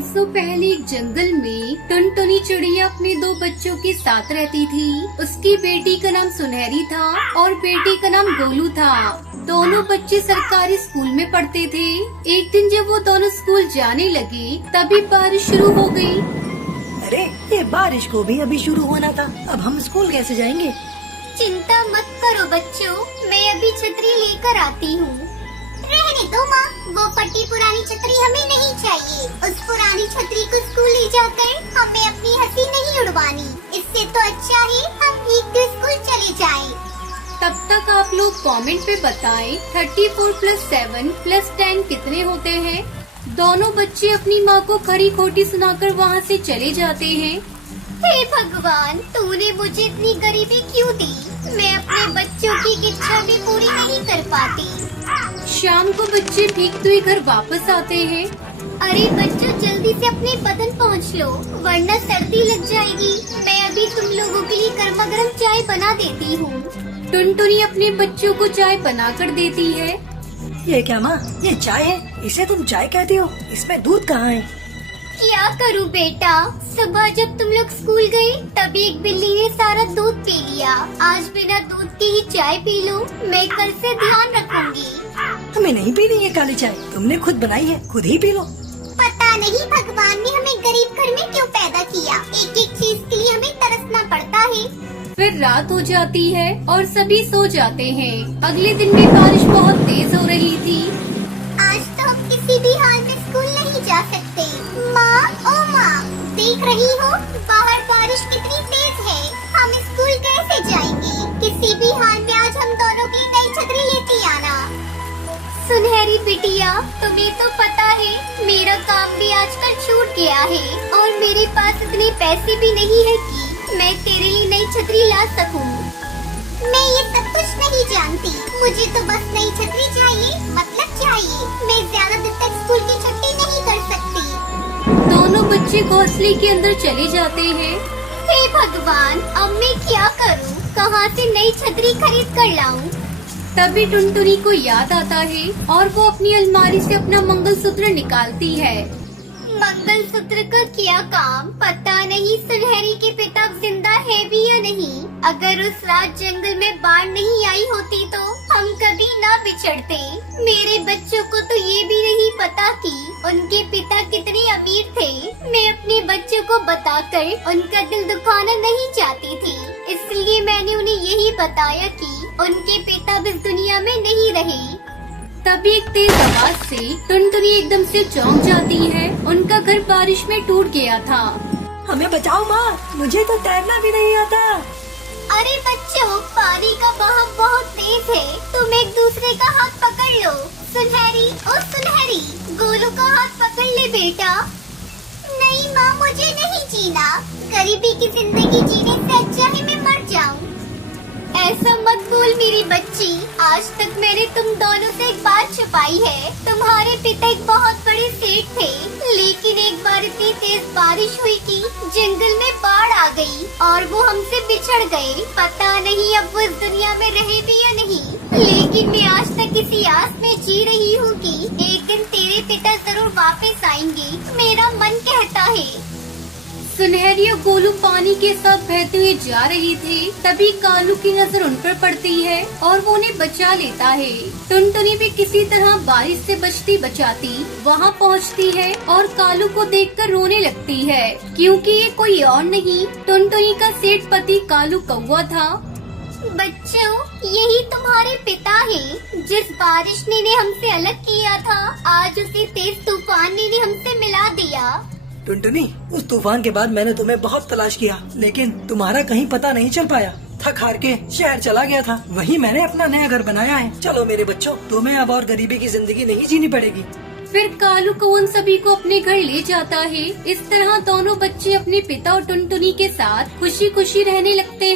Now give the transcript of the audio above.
बरसों पहले एक जंगल में टुनटुनी चिड़िया अपने दो बच्चों के साथ रहती थी। उसकी बेटी का नाम सुनहरी था और बेटे का नाम गोलू था। दोनों बच्चे सरकारी स्कूल में पढ़ते थे। एक दिन जब वो दोनों स्कूल जाने लगे तभी बारिश शुरू हो गई। अरे ये बारिश को भी अभी शुरू होना था, अब हम स्कूल कैसे जाएंगे? चिंता मत करो बच्चों, मैं अभी छतरी लेकर आती हूँ। रहने दो माँ, वो फटी पुरानी छतरी हमें नहीं चाहिए। उस पुरानी छतरी को स्कूल ले जाकर हमें अपनी हंसी नहीं उड़वानी। इससे तो अच्छा है हम भीगते स्कूल चले जाएं। तब तक आप लोग कमेंट पे बताएं 34 + 7 + 10 कितने होते हैं। दोनों बच्चे अपनी माँ को खरी खोटी सुनाकर वहाँ से चले जाते हैं। हे भगवान, तूने मुझे इतनी गरीबी क्यों दी? मैं अपने बच्चों की इच्छा भी पूरी नहीं कर पाती। शाम को बच्चे भीगते हुए घर वापस आते हैं। अरे बच्चों, जल्दी से अपने बदन पहुँच लो वरना सर्दी लग जाएगी। मैं अभी तुम लोगों के लिए गर्मा गर्म चाय बना देती हूँ। टुनटुनी अपने बच्चों को चाय बनाकर देती है। ये क्या माँ, ये चाय है? इसे तुम चाय कहती हो? इसमें दूध कहाँ है? क्या करूँ बेटा, सुबह जब तुम लोग स्कूल गए तभी एक बिल्ली ने सारा दूध पी लिया। आज बिना दूध की ही चाय पी लो, मैं कल से ध्यान रखूंगी। हमें नहीं पीनी ये काली चाय, तुमने खुद बनाई है, खुद ही पी लो। पता नहीं भगवान ने हमें गरीब घर में क्यों पैदा किया, एक एक चीज के लिए हमें तरसना पड़ता है। फिर रात हो जाती है और सभी सो जाते हैं। अगले दिन भी बारिश बहुत तेज हो रही थी। आज तो हम किसी भी हाल में स्कूल नहीं जा सकते। माँ, ओ माँ, देख रही हो बाहर बारिश कितनी तेज है। हम स्कूल कैसे जाएंगे? किसी भी हाल में आज हम दोनों की नई छतरी लेती आना। सुनहरी बिटिया, तुम्हें तो पता है मेरा काम भी आजकल छूट गया है और मेरे पास इतने पैसे भी नहीं है कि मैं तेरे लिए नई छतरी ला सकूं। मैं ये सब कुछ नहीं जानती, मुझे तो बस नई छतरी चाहिए, मतलब चाहिए। मैं ज्यादा दिन तक स्कूल की छुट्टी नहीं कर सकती। दोनों बच्चे घोंसले के अंदर चले जाते हैं। हे भगवान, अब मैं क्या करूं? कहां से नई छतरी खरीद कर लाऊं? तभी टुनटुनी को याद आता है और वो अपनी अलमारी से अपना मंगलसूत्र निकालती है। मंगलसूत्र का क्या काम? पता नहीं सुनहरी के पिता जिंदा है भी या नहीं। अगर उस रात जंगल में बाढ़ नहीं आई होती तो हम कभी ना बिछड़ते। मेरे बच्चों को तो ये भी नहीं पता कि उनके पिता कितने अमीर थे। मैं अपने बच्चों को बताकर उनका दिल दुखाना नहीं चाहती थी, इसलिए मैंने उन्हें यही बताया कि उनके पिता इस दुनिया में नहीं रहे। तभी एक तेज आवाज से टुनटुनी एकदम से चौंक जाती है। उनका घर बारिश में टूट गया था। हमें बचाओ माँ, मुझे तो तैरना भी नहीं आता। अरे बच्चों, पानी का बहाव बहुत तेज है, तुम एक दूसरे का हाथ पकड़ लो। सुनहरी, ओ सुनहरी, गोलू का हाथ पकड़ ले बेटा। नहीं माँ, मुझे नहीं जीना। गरीबी की जिंदगी जीने से अच्छा है मैं मर जाऊँ। ऐसा मत बोल मेरी बच्ची, आज तक मैंने तुम दोनों से एक बात छुपाई है। तुम्हारे पिता एक बहुत बड़े सेठ थे, लेकिन एक बार इतनी तेज बारिश हुई कि जंगल में बाढ़ आ गई और वो हमसे बिछड़ गए। पता नहीं अब वो इस दुनिया में रहे भी या नहीं, लेकिन मैं आज तक इसी आस में जी रही हूँ कि एक दिन तेरे पिता जरूर वापस आएंगे, मेरा मन कहता है। सुनहरी और गोलू पानी के साथ बहते हुए जा रहे थे। तभी कालू की नजर उन पर पड़ती है और वो उन्हें बचा लेता है। टुनटुनी भी किसी तरह बारिश से बचती बचाती वहाँ पहुँचती है और कालू को देखकर रोने लगती है, क्योंकि ये कोई और नहीं टुनटुनी का सेठ पति कालू कौवा था। बच्चों, यही तुम्हारे पिता हैं, जिस बारिश ने हमसे अलग किया था, आज उसी तेज तूफान ने हमसे मिला दिया। टुनटुनी, उस तूफान के बाद मैंने तुम्हें बहुत तलाश किया, लेकिन तुम्हारा कहीं पता नहीं चल पाया। थक हार के शहर चला गया था, वहीं मैंने अपना नया घर बनाया है। चलो मेरे बच्चों, तुम्हें अब और गरीबी की जिंदगी नहीं जीनी पड़ेगी। फिर कालू को उन सभी को अपने घर ले जाता है। इस तरह दोनों बच्चे अपने पिता और टुनटुनी के साथ खुशी खुशी रहने लगते हैं।